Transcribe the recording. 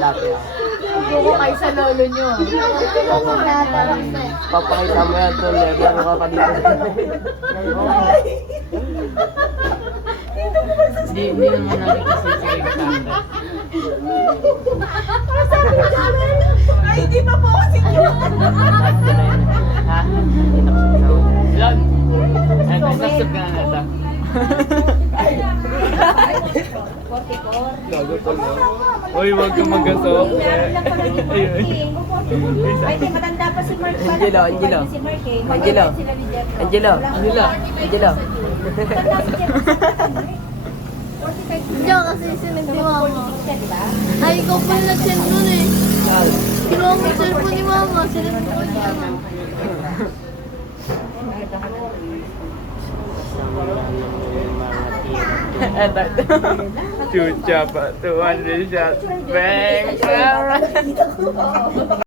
Dati ako. Buko kayo sa lolo nyo. Papakita mo yan, tol. Meron ka pa dito. Hindi naman natin kasi sa Alexander. Ay, hindi pa po kasi yun. Ha? Inakasap na ako. Ilan? Ay, nasab ka na nata. 44. Gago tol mo. Uy, huwag kang mag-gasok. Ayun. Ay, di, matanda pa si Mark. Angelo, Angelo. Si Mark eh. Angelo. Sila ni Jeff. Angelo. Angelo. Angelo. Matanda si Jeff. Hindi kasi sinag ni mama. 46 di ba? Ay, ikaw pa yung nag-send nun eh. Sal. Kinuha mo yung cellphone ni mama. Sinag mo niya. Eto. Chucha pa. 200 shots. Bang!